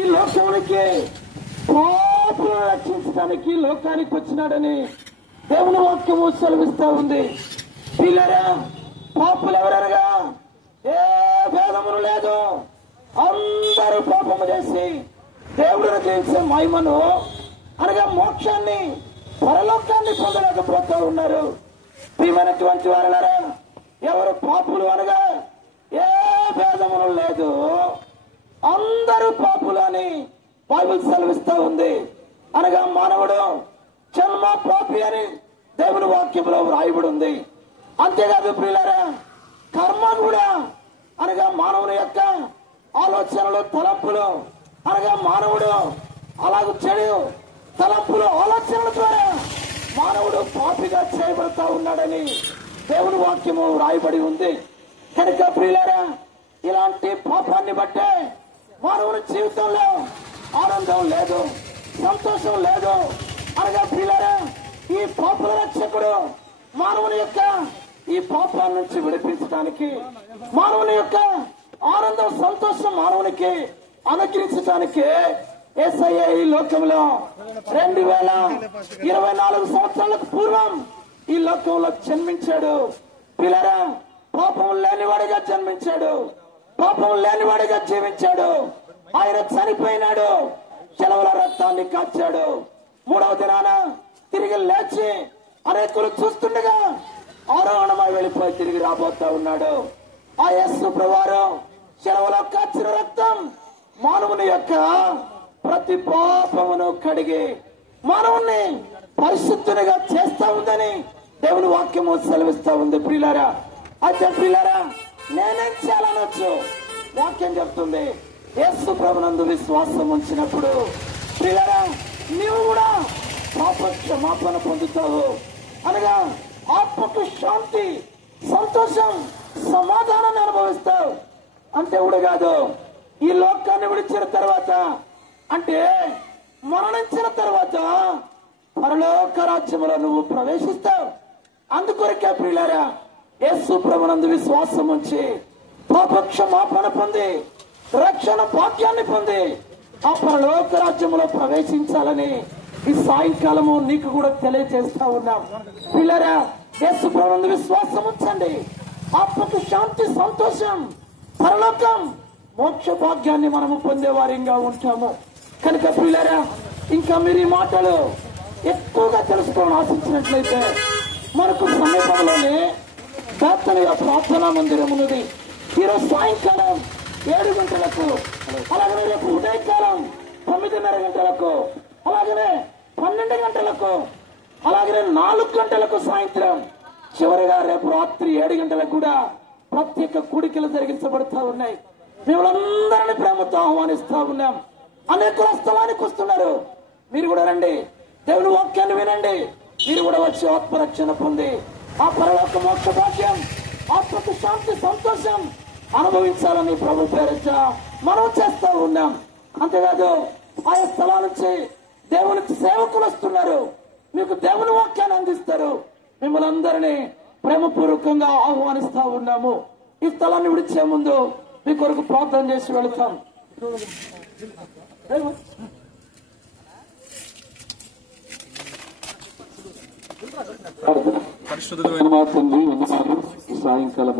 ఈ లోకానికి పాపులను రక్షించడానికి లోకానికి వచ్చినాడని దేవుని వాక్యము సెలవిస్తా ఉంది. పిల్లరా, పాపులు ఎవరనగా ఏ భేదమును లేదు, అందరూ పాపము చేసి దేవుడిని జయించే మహిమను అనగా మోక్షాన్ని పరలోకాన్ని పొందలేకపోతూ ఉన్నారు. ప్రియమైనటువంటి వారలారా, ఎవరు పాపులు అనగా ఏ భేదమును లేదు, అందరూ పాపులు అని బైబిల్ సెలవిస్తా ఉంది. అనగా మానవుడు జన్మ పాపి అని దేవుని వాక్యంలో వ్రాయబడి ఉంది. అంతేకాదు ప్రియులారా, కర్మ కూడా అనగా మానవుని యొక్క ఆలోచనలు తలంపులు అనగా మానవుడు అలాగ చెడు తలంపులు ఆలోచనల ద్వారా మానవుడు పాపిగా చేయబడతా ఉన్నాడని దేవుని వాక్యము వ్రాయబడి ఉంది. కనుక ప్రియులారా, ఇలాంటి పాపాన్ని బట్టే మానవుని జీవితంలో ఆనందం లేదు, సంతోషం లేదు. అనగా ప్రియులారా, ఈ పాపుల రక్షకుడు మానవుని యొక్క ఈ పాపాల నుంచి విడిపించడానికి, మానవుని యొక్క ఆనందం సంతోషం మానవునికి అనుగ్రహించడానికి యేసయ్య ఈ లోకంలో 2024 సంవత్సరాలకు పూర్వం ఈ లోకంలో జన్మించాడు. పిల్లరా, పాపం లేనివాడిగా జన్మించాడు, పాపం లేనివాడిగా జీవించాడు. ఆయన చనిపోయినాడు, శిలువల రక్తాన్ని కాచాడు. 3వ దినాన తిరిగి లేచి అనేకులు చూస్తుండగా ఆరోహణమై వెళ్ళిపోయి తిరిగి రాబోతా ఉన్నాడు. ఆ యేసు ప్రభువారు శిలువలో కాచిన రక్తం మానవుని యొక్క ప్రతి పాపమును కడిగి మానవుని పరిశుద్ధునిగా చేస్తా ఉందని దేవుని వాక్యము సెలవిస్తా ఉంది. ప్రియులారా, అయితే ప్రియులారా, నేనేం చేయాలనొచ్చు? వాక్యం చెప్తుంది, యేసు ప్రభునందు విశ్వాసం ఉంచినప్పుడు ప్రియులారా, నీవు కూడా పాప క్షమాపణ పొందుతావు. అనగా ఆత్మకు శాంతి, సంతోషం, సమాధానాన్ని అనుభవిస్తావు. అంటే కూడా కాదు, ఈ లోకాన్ని విడిచిన తర్వాత అంటే మరణించిన తర్వాత పరలోక రాజ్యములో నువ్వు ప్రవేశిస్తావు. అందుకొరకే ప్రియులారా, యేసు ప్రభునందు విశ్వాసం ఉంచి పాప క్షమాపణ పొంది రక్షణ భాగ్యాన్ని పొంది ఆ పరలోక రాజ్యములో ప్రవేశించాలని ఈ సాయంకాలము నీకు కూడా తెలియజేస్తా ఉన్నాం. పిల్లరా, యేసు ప్రభునందు విశ్వాసం ఉంచండి. ఆత్మకు శాంతి, సంతోషం, పరలోకం, మోక్ష భాగ్యాన్ని మనము పొందేవారిగా ఉంటాము. కనుక పిల్లరా, ఇంకా మీరు ఈ మాటలు ఎక్కువగా తెలుసుకోవాలని ఆశించినట్లయితే మనకు సమీపంలోనే బేతనియ ప్రార్థనా మందిరం ఉన్నది. ఈరోజు సాయంకాలం 7 గంటలకు, అలాగనే రేపు ఉదయకాలం 9:30 గంటలకు, అలాగనే 12 గంటలకు, అలాగనే 4 గంటలకు సాయంత్రం, చివరిగా రేపు రాత్రి 7 గంటలకు కూడా ప్రత్యేక కూడికలు జరిగించబడుతూ ఉన్నాయి. మేమందరినీ ప్రేమతో ఆహ్వానిస్తా ఉన్నాం. అనేకుల స్థలానికి వస్తున్నారు. మీరు కూడా రండి, దేవుని వాక్యాన్ని వినండి. మీరు కూడా వచ్చి ఆత్మరక్షణ పొంది ఆ పరలోక మోక్ష భాగ్యం, ఆత్మకు శాంతి, సంతోషం అనుభవించాలని ప్రభు పేరిట మనం చేస్తూ ఉన్నాం. అంతేకాదు, ఆయా స్థలాల నుంచి దేవుని సేవకులు వస్తున్నారు, మీకు దేవుని వాక్యాన్ని అందిస్తారు. మిమ్మల్ని అందరినీ ప్రేమపూర్వకంగా ఆహ్వానిస్తా ఉన్నాము. ఈ స్థలాన్ని విడిచే ముందు మీ కొరకు ప్రార్థన చేసి వెళతాం. పరిశుద్ధమైన మా తండ్రి, సాయంకాలం